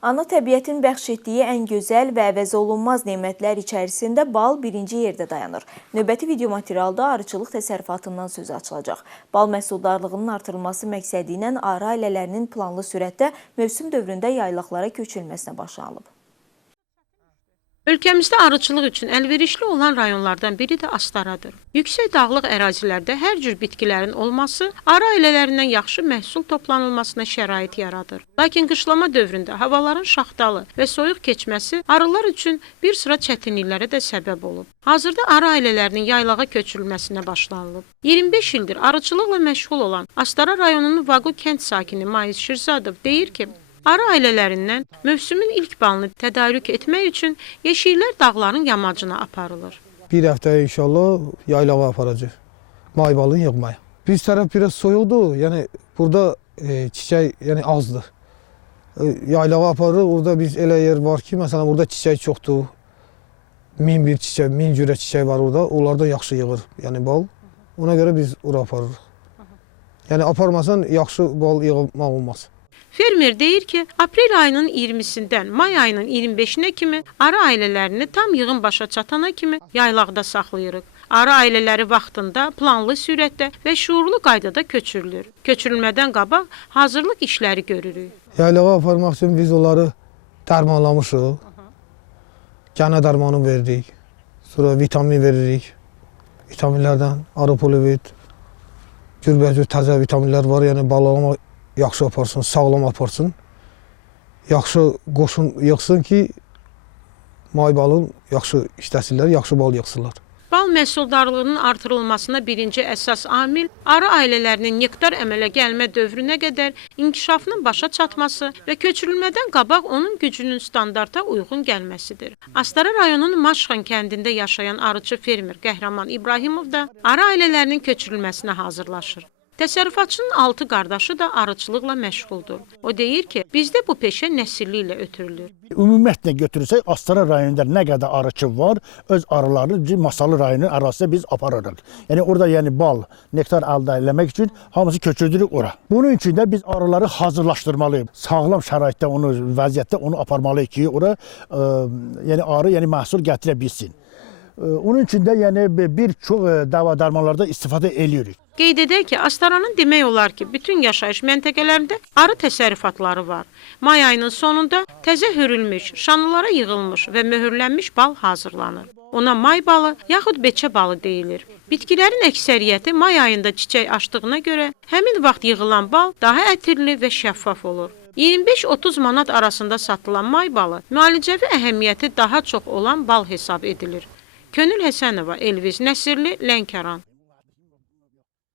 Ana təbiətin bəxş etdiyi ən gözəl və əvəz olunmaz nemətlər içərisində bal birinci yerdə dayanır. Növbəti video materialda arıçılıq təsərrüfatından söz açılacaq. Bal məhsuldarlığının artırılması məqsədi ilə arı ailələrinin planlı sürətdə mövsüm dövründə yaylaqlara köçülməsinə başlanılıb. Ölkəmizdə arıçılıq üçün əlverişli olan rayonlardan biri də Astaradır. Yüksək dağlıq ərazilərdə hər cür bitkilərin olması arı ailələrindən yaxşı məhsul toplanılmasına şərait yaradır. Lakin qışlama dövründə havaların şaxtalı və soyuq keçməsi arılar üçün bir sıra çətinliklərə də səbəb olub. Hazırda arı ailələrinin yaylağa köçürülməsinə başlanılıb. 25 ildir arıçılıqla məşğul olan Astara rayonunun Vaqo kənd sakini Mayis Şirzadov deyir ki, arı ailələrindən mövsümün ilk balını tədarük etmək üçün yeşiklər dağların yamacına aparılır. Bir həftə inşallah yaylağa aparacaq. May balını yığmaya. Biz tərəf biraz soyuqdur. Yəni burada çiçək azdır. Yaylağa aparırıq. Orada biz elə yer var ki, məsələn burada çiçək çoxdur. 1001 çiçək, 1000 cürə çiçək var orada. Onlardan yaxşı yığır, yəni bal. Ona görə biz ora aparırıq. Yəni aparmasan yaxşı bal yığmaq olmaz. Fermer deyir ki, aprel ayının 20-sindən may ayının 25-nə kimi arı ailələrini tam yığım başa çatana kimi yaylaqda saxlayırıq. Arı ailələri vaxtında, planlı sürətdə və şuurlu qaydada köçürülür. Köçürülmədən qabaq hazırlıq işləri görürük. Yaylağa aparmaq üçün biz onları dərmanlamışıq. Gənə dərmanı veririk. Sonra vitamin veririk. Vitaminlərdən arı polivit, cürbəcür təzə vitaminlər var. Yəni balama yaxşı aparsın, sağlam aparsın. Yaxşı qoşun yığsın ki, may balın yaxşı işləsinlər, yaxşı bal yığsınlar. Bal məhsuldarlığının artırılmasına birinci əsas amil arı ailələrinin nektar əmələ gəlmə dövrünə qədər inkişafının başa çatması və köçürülmədən qabaq onun gücünün standarta uyğun gəlməsidir. Astara rayonunun Maşxan kəndində yaşayan arıçı fermer Qəhrəman İbrahimov da arı ailələrinin köçürülməsinə hazırlaşır. Təsərrüfatçının 6 qardaşı da arıçılıqla məşğuldur. O deyir ki, bizdə bu peşə nəsilliklə ötürülür. Ümumiyyətlə götürürsək, Astara rayonunda nə qədər arıçı var, öz arılarını Masallı rayonunun ərazisində biz aparırıq. Yəni orada bal, nektar əldə etmək üçün hamısı köçürdürük ora. Bunun üçün də biz arıları hazırlaşdırmalıyıq. Sağlam şəraitdə vəziyyətdə onu aparmalıyıq ki, ora arı məhsul gətirə bilsin. Onun üçün də bir çox dəva dərmanlarda istifadə edirik. Qeyd edək ki, Astaranın demək olar ki, bütün yaşayış məntəqələrində arı təsərrüfatları var. May ayının sonunda təzə hörülmüş, şanlılara yığılmış və möhürlənmiş bal hazırlanır. Ona may balı yaxud beçə balı deyilir. Bitkilərin əksəriyyəti may ayında çiçək açdığına görə həmin vaxt yığılan bal daha ətirli və şəffaf olur. 25-30 manat arasında satılan may balı müalicəvi əhəmiyyəti daha çox olan bal hesab edilir. Könül Həsənova, Elviz Nəsirli, Lənkəran.